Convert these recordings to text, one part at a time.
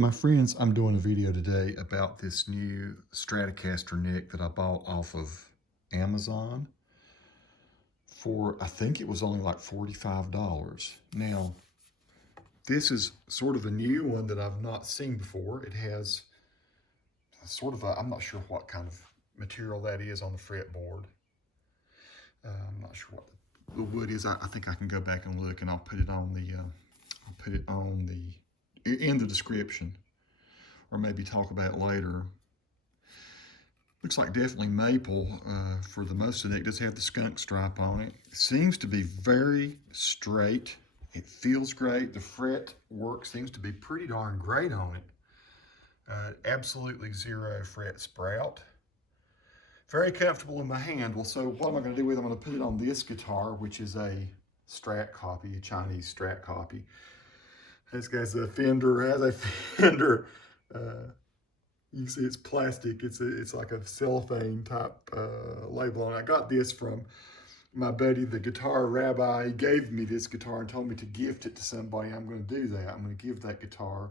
My friends, I'm doing a video today about this new Stratocaster neck that I bought off of Amazon for, I think it was only like $45. Now, this is sort of a new one that I've not seen before. It has sort of a, I'm not sure what kind of material that is on the fretboard. I'm not sure what the wood is. I think I can go back and look, and I'll put it on in the description, or maybe talk about it later. Looks like definitely maple for the most of it. It does have the skunk stripe on it. It seems to be very straight. It feels great. The fret work seems to be pretty darn great on it. Absolutely zero fret sprout. Very comfortable in my hand. Well, so what am I going to do with it? I'm going to put it on this guitar, which is a Strat copy, a Chinese Strat copy. This guy's a Fender, has a Fender. You can see it's plastic. It's like a cellophane type label on it. I got this from my buddy, the guitar rabbi. He gave me this guitar and told me to gift it to somebody. I'm going to do that. I'm going to give that guitar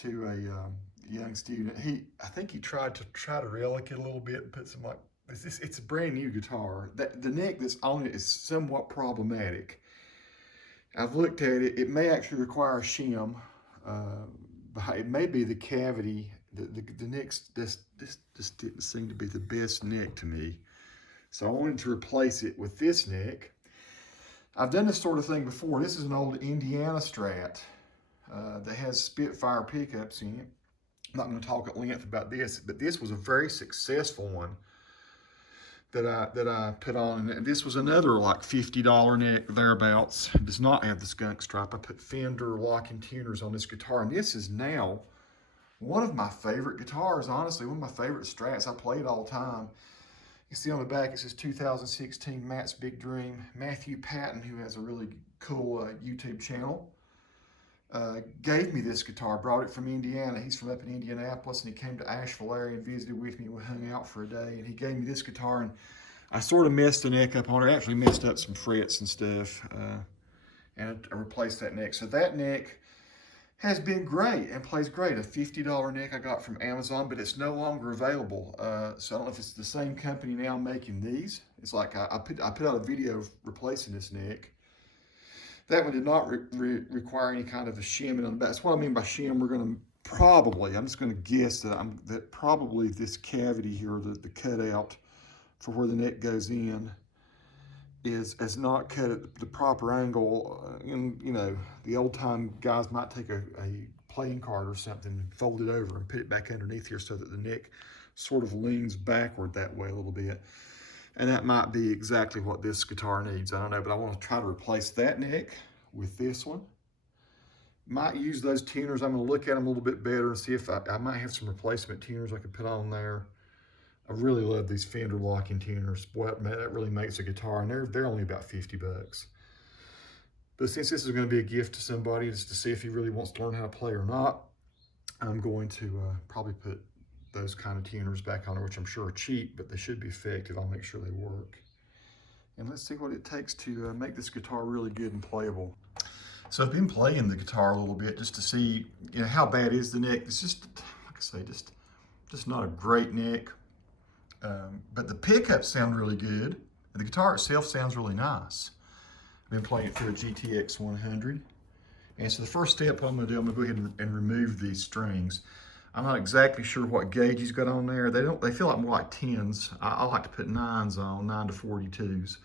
to a young student. I think he tried to relic it a little bit and put some like this. It's a brand new guitar. The neck that's on it is somewhat problematic. I've looked at it. It may actually require a shim. It may be the cavity. The neck's this just didn't seem to be the best neck to me. So I wanted to replace it with this neck. I've done this sort of thing before. This is an old Indiana Strat that has Spitfire pickups in it. I'm not going to talk at length about this, but this was a very successful one that I put on. And this was another like $50 neck thereabouts. It does not have the skunk stripe. I put Fender locking tuners on this guitar, and this is now one of my favorite guitars, honestly, one of my favorite Strats. I play it all the time. You see on the back, it says 2016 Matt's Big Dream. Matthew Patton, who has a really cool YouTube channel, gave me this guitar, brought it from Indiana. He's from up in Indianapolis, and he came to Asheville area and visited with me. We hung out for a day, and he gave me this guitar, and I sort of messed the neck up on it. I actually messed up some frets and stuff, and I replaced that neck. So that neck has been great and plays great. A $50 neck I got from Amazon, but it's no longer available. So I don't know if it's the same company now making these. It's like I put out a video of replacing this neck. That one did not require any kind of a shimming on the back. That's what I mean by shim. We're going to probably, I'm just going to guess that probably this cavity here, the cutout for where the neck goes in, is not cut at the proper angle. And you know, the old time guys might take a playing card or something and fold it over and put it back underneath here so that the neck sort of leans backward that way a little bit. And that might be exactly what this guitar needs. I don't know, but I want to try to replace that neck with this one. Might use those tuners. I'm going to look at them a little bit better and see if I might have some replacement tuners I could put on there. I really love these Fender locking tuners. Boy, that really makes a guitar, and they're only about 50 bucks. But since this is going to be a gift to somebody, just to see if he really wants to learn how to play or not, I'm going to probably put those kind of tuners back on there, which I'm sure are cheap, but they should be effective. I'll make sure they work. And let's see what it takes to make this guitar really good and playable. So I've been playing the guitar a little bit just to see, you know, how bad is the neck. It's just, like I say, just not a great neck. But the pickups sound really good. The guitar itself sounds really nice. I've been playing it through a GTX 100. And so the first step I'm going to do, I'm going to go ahead and remove these strings. I'm not exactly sure what gauge he's got on there. They feel like more like 10s. I like to put 9s on, 9 to 42s.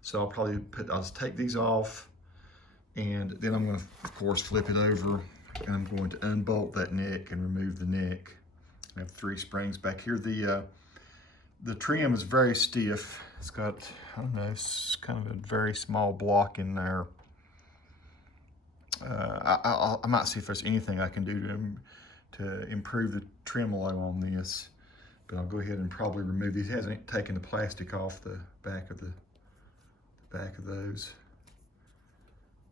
So I'll just take these off, and then I'm going to, of course, flip it over, and I'm going to unbolt that neck and remove the neck. I have 3 springs back here. The trim is very stiff. It's got, I don't know, it's kind of a very small block in there. I might see if there's anything I can do to improve the tremolo on this, but I'll go ahead and probably remove these. It hasn't taken the plastic off the back of those.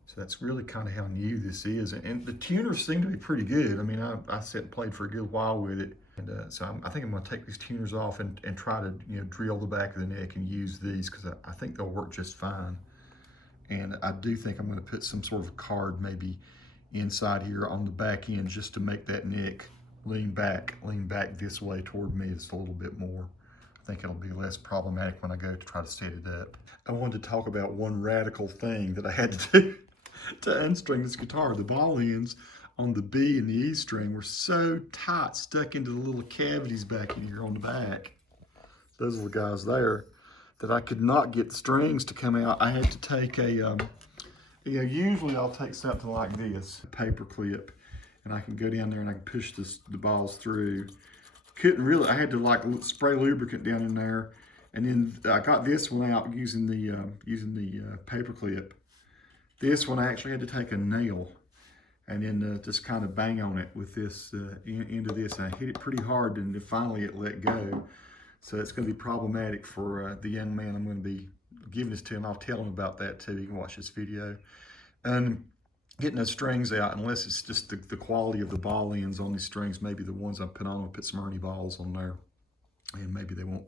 So that's really kind of how new this is. And the tuners seem to be pretty good. I mean, I sat and played for a good while with it. And so I think I'm going to take these tuners off and try to, you know, drill the back of the neck and use these, because I think they'll work just fine. And I do think I'm going to put some sort of card maybe inside here on the back end just to make that neck lean back this way toward me just a little bit more. I think it'll be less problematic when I go to try to set it up. I wanted to talk about one radical thing that I had to do to unstring this guitar. The ball ends on the B and the E string were so tight, stuck into the little cavities back in here on the back. Those little guys there, that I could not get the strings to come out. I had to take a, usually I'll take something like this, a paper clip, and I can go down there and I can push the balls through. Couldn't really, I had to like spray lubricant down in there, and then I got this one out using the paper clip. This one I actually had to take a nail and then just kind of bang on it with this end of this. And I hit it pretty hard, and then finally it let go. So it's going to be problematic for the young man I'm going to be giving this to him. I'll tell him about that too. You can watch this video. And getting those strings out, unless it's just the quality of the ball ends on these strings, maybe the ones I put on, I'll put some Ernie balls on there. And maybe they won't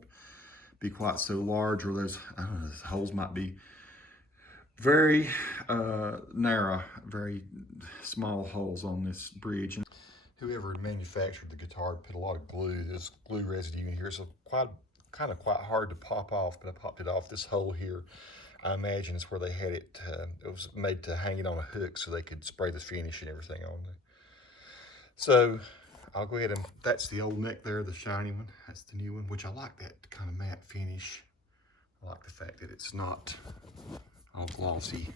be quite so large, or those, I don't know, those holes might be very narrow, very small holes on this bridge. And whoever manufactured the guitar put a lot of glue. There's glue residue in here, so kind of quite hard to pop off, but I popped it off. This hole here, I imagine is where they had it. It was made to hang it on a hook so they could spray the finish and everything on there. So I'll go ahead and, that's the old neck there, the shiny one. That's the new one, which I like that kind of matte finish. I like the fact that it's not all glossy.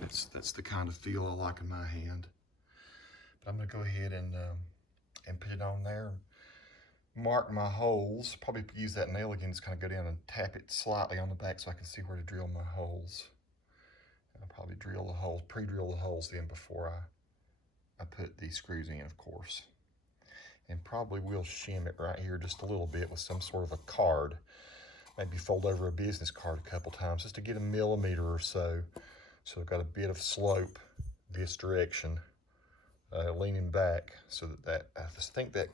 That's the kind of feel I like in my hand. But I'm gonna go ahead and put it on there. Mark my holes. Probably use that nail again, just kind of go down and tap it slightly on the back so I can see where to drill my holes. I'll probably drill the holes, pre-drill the holes then before I put these screws in, of course. And probably will shim it right here just a little bit with some sort of a card. Maybe fold over a business card a couple times just to get a millimeter or so. So I've got a bit of slope this direction, leaning back, so that I just think that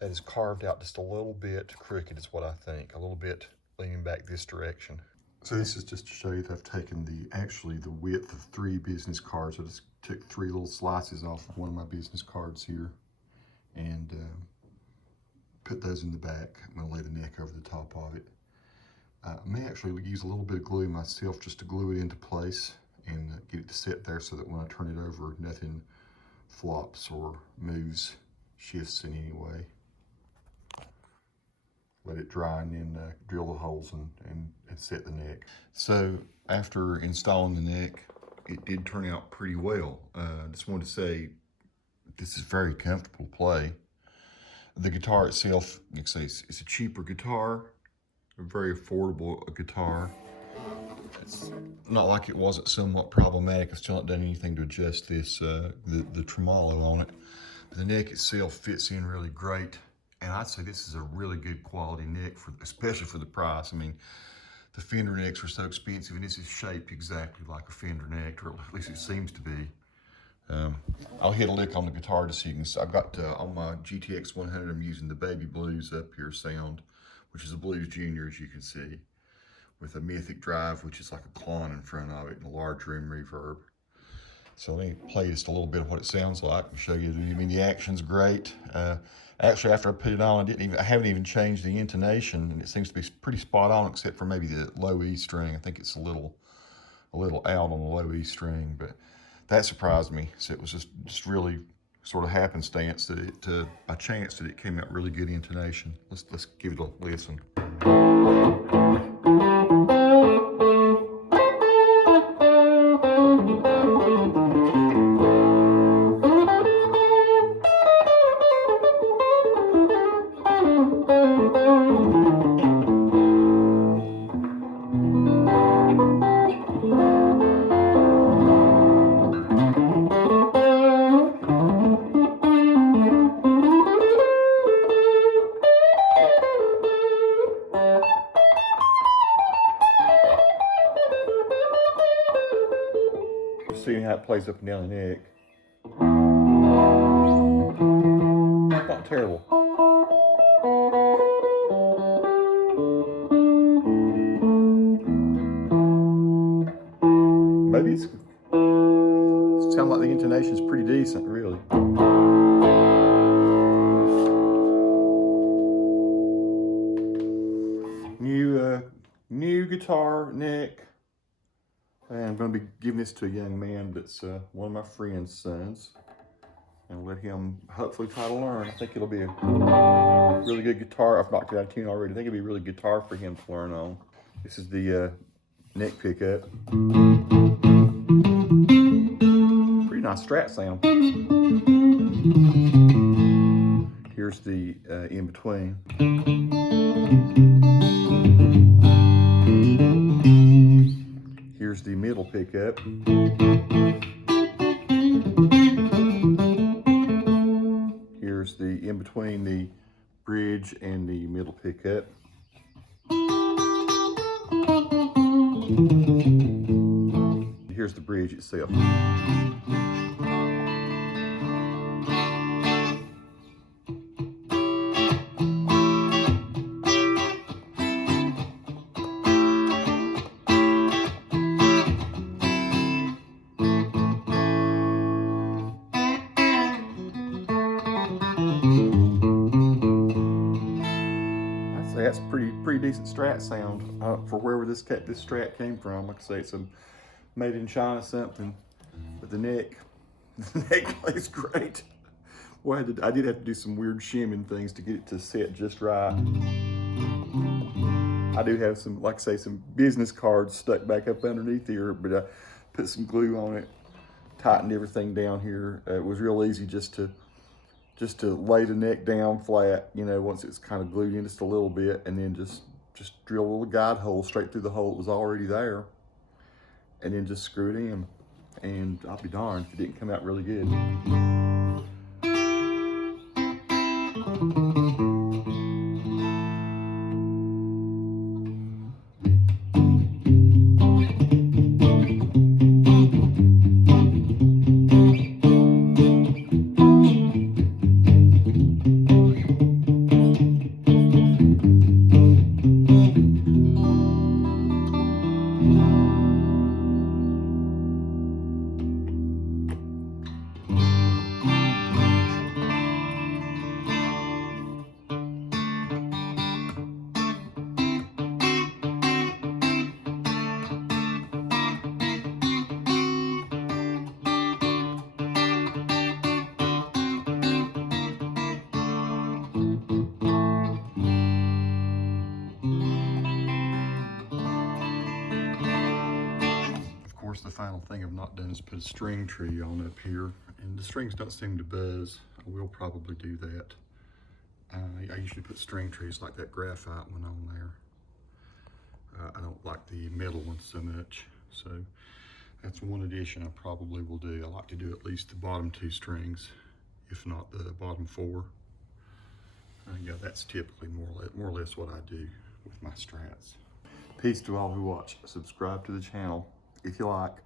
is carved out just a little bit crooked is what I think, a little bit leaning back this direction. So this is just to show you that I've taken actually the width of 3 business cards. I just took 3 little slices off of one of my business cards here and put those in the back. I'm gonna lay the neck over the top of it. I may actually use a little bit of glue myself just to glue it into place and get it to sit there so that when I turn it over, nothing flops or moves, shifts in any way. Let it dry and then drill the holes and set the neck. So after installing the neck, it did turn out pretty well. Just wanted to say, this is very comfortable to play. The guitar itself, like I say, it's a cheaper guitar, a very affordable guitar. It's not like it wasn't somewhat problematic. I still haven't done anything to adjust this, the tremolo on it. But the neck itself fits in really great. And I'd say this is a really good quality neck, especially for the price. I mean, the Fender necks are so expensive, and this is shaped exactly like a Fender neck, or at least it seems to be. I'll hit a lick on the guitar just so you can see. I've got on my GTX 100, I'm using the Baby Blues Up Here sound, which is a Blues Junior, as you can see, with a Mythic drive, which is like a Klon in front of it, and a large room reverb. So let me play just a little bit of what it sounds like and show you. I mean, the action's great. Actually, after I put it on, I haven't even changed the intonation, and it seems to be pretty spot on, except for maybe the low E string. I think it's a little out on the low E string, but that surprised me. So it was just really sort of happenstance that by chance that it came out really good intonation. Let's give it a listen. Seeing how it plays up and down the neck. It's not terrible. Maybe it's sound like the intonation's pretty decent, really. New guitar neck. And I'm going to be giving this to a young man that's one of my friend's sons. And let him hopefully try to learn. I think it'll be a really good guitar. I've knocked it out of tune already. I think it'll be a really good guitar for him to learn on. This is the neck pickup. Pretty nice Strat sound. Here's the in between. Here's the middle pickup. Here's the in between the bridge and the middle pickup. Here's the bridge itself. That's pretty decent Strat sound for wherever this Strat came from. Like I say, it's a made in China something, but the neck plays great. Boy, I did have to do some weird shimming things to get it to set just right. I do have some, like I say, some business cards stuck back up underneath here, but I put some glue on it, tightened everything down here. It was real easy just to lay the neck down flat, you know, once it's kind of glued in just a little bit, and then just drill a little guide hole straight through the hole that was already there, and then just screw it in. And I'll be darned if it didn't come out really good. The final thing I've not done is put a string tree on up here, and the strings don't seem to buzz. I will probably do that. I usually put string trees like that graphite one on there. I don't like the metal one so much, so that's one addition I probably will do. I like to do at least the bottom 2 strings, if not the bottom 4. Yeah, that's typically more or less what I do with my Strats. Peace to all who watch. Subscribe to the channel if you like.